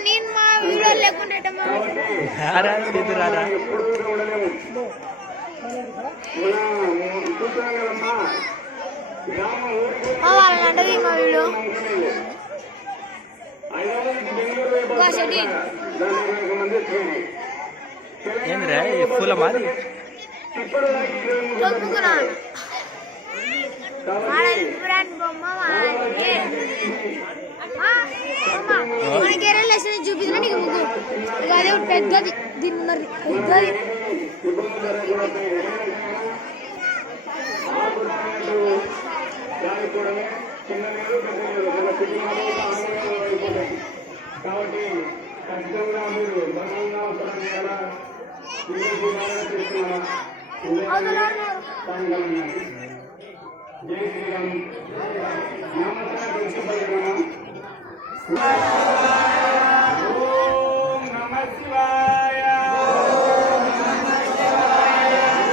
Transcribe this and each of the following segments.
నేను మా వీడియో లేకుండా వాళ్ళంటది మా వీడియో ఏంద్రా పూల మాది మనకి రిలేషన్ చూపించిన నీకు ముగ్గు ఇక అదే పెద్దది దీని ఉన్నది పెద్దది కాబట్టి ఖచ్చితంగా మీరు బలంగా జై శ్రీరామ్ ఓం నమ శివాయ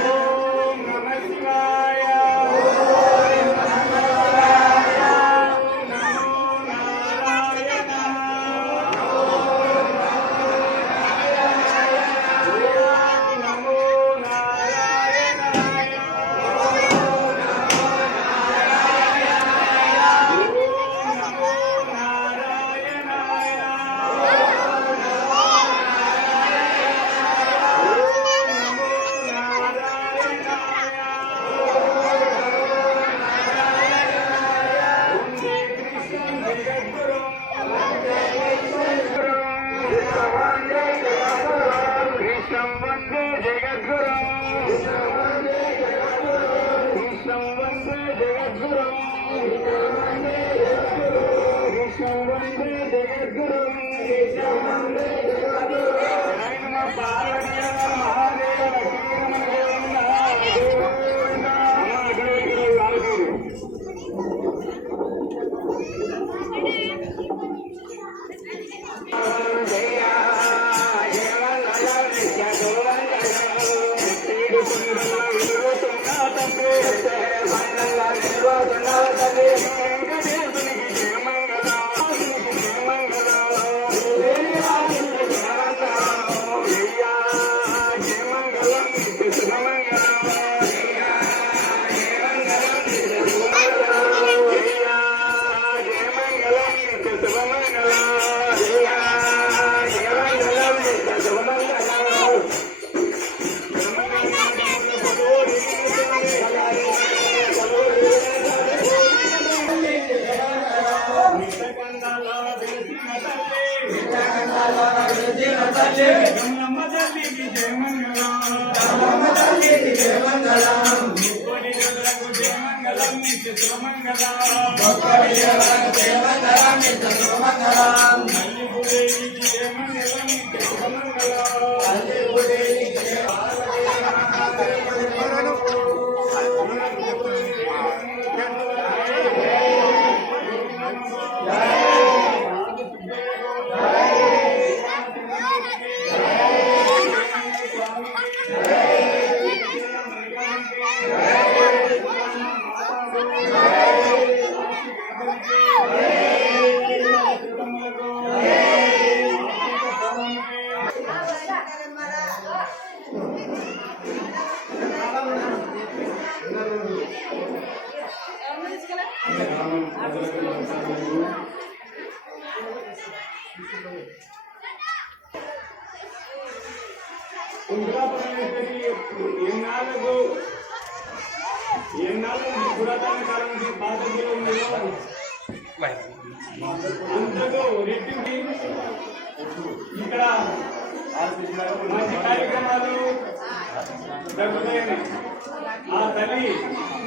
ఓం నమ శివాయ ఓం నమ శివాయ ఓం నమ శివాయ నమో నారాయణ ఓం నమో నారాయణ పురాతన కాలం నుంచి పాతలో ఇక్కడ మంచి కార్యక్రమాలు జరుగుతాయని ఆ తల్లి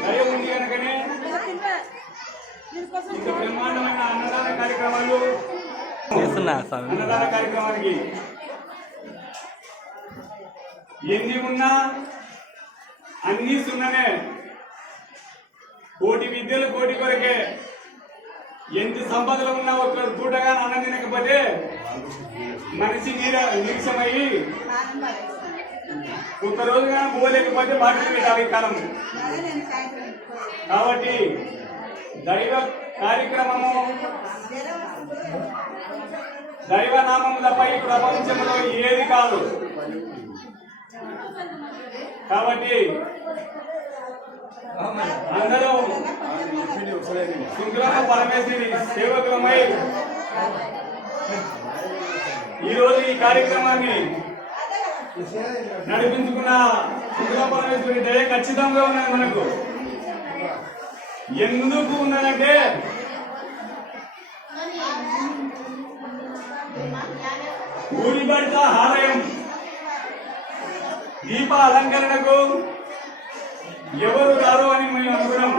దయ ఉంది కనుకనే ఇంత బ్రహ్మాండమైన అన్నదాన కార్యక్రమాలు అన్నదాన కార్యక్రమానికి ఎన్ని ఉన్నా అన్ని సున్ననే. కోటి విద్యలు కోటి కొరకే. ఎంత సంపదలు ఉన్నా ఒక పూటగా అన్నం తినకపోతే మనిషి నిరీక్షమయ్యి ఒక్క రోజుగా పోలేకపోతే బాధ్యత పెట్టాలి ఈ కాలం. కాబట్టి దైవ కార్యక్రమము దైవనామం తప్ప ఈ ప్రపంచంలో ఏది కాదు. కాబట్టి అందరూ శుక్రమ పరమేశ్వరి సేవకులమై ఈరోజు ఈ కార్యక్రమాన్ని నడిపించుకున్న శుక్రమ పరమేశ్వరి దయ ఖచ్చితంగా ఉన్నది. మనకు ఎందుకు ఉన్నదంటే ఊరి బడిత ఆలయం దీప అలంకరణకు ఎవరు రారు అని మేము అనుకున్నాం.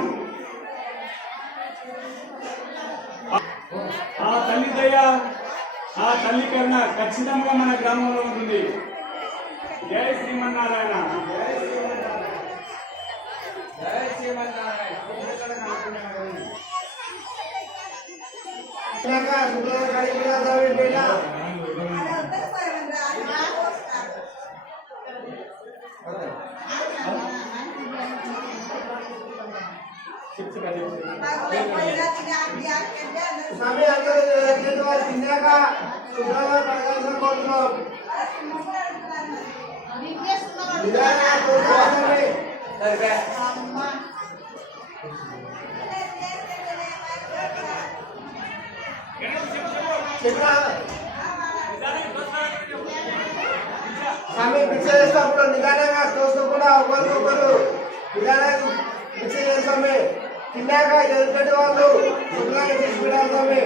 ఆ తల్లి దయ, ఆ తల్లి కరుణ ఖచ్చితంగా మన గ్రామంలో ఉంటుంది. జై శ్రీమన్నారాయణ. జై శ్రీమన్నారాయణ. స్వామి భిక్ష చేసినప్పుడు నిదానంగా తోసుకోకుండా ఒకరికొకరు నిదానంగా భిక్ష చేస్తామే. తిన్నాక ఎదుటి వాళ్ళు శుభ్రంగా తీసుకుంటారు స్వామి.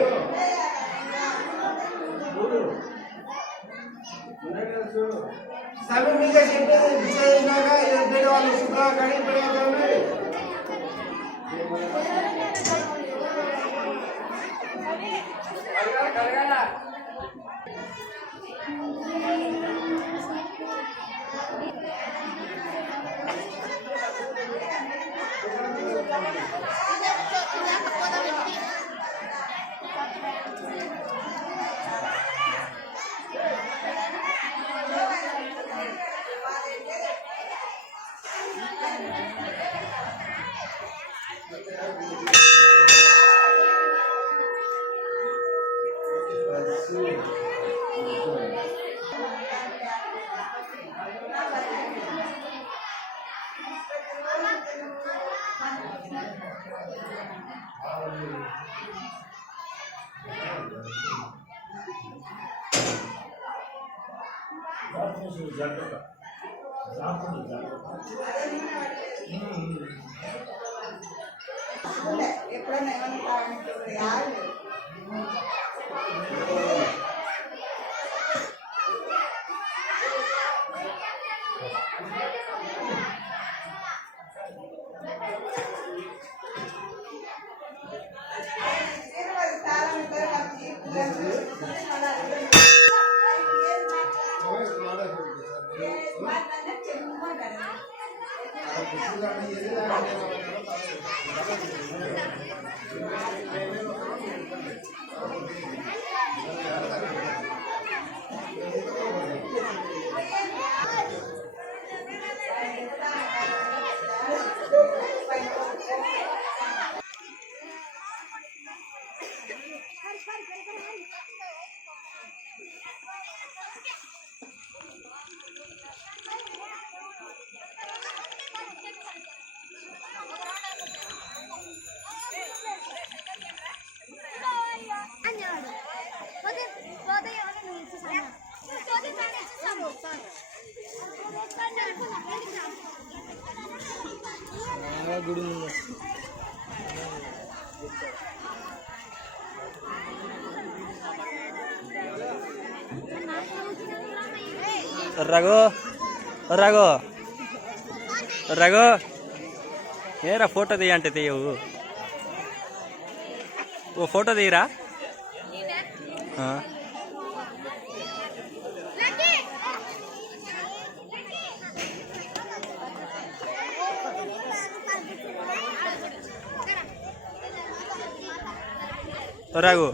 స్వామి మీకే చెప్పేది భిక్ష చేసినాక ఎదుటి వాళ్ళు శుభ్రంగా కడిగి పెడతారు స్వామి. గుడి ముందు రఘు రఘు రఘు ఏరా ఫోటో తీయ అంటే తీయవు ఓ ఫోటో తీయరా రఘు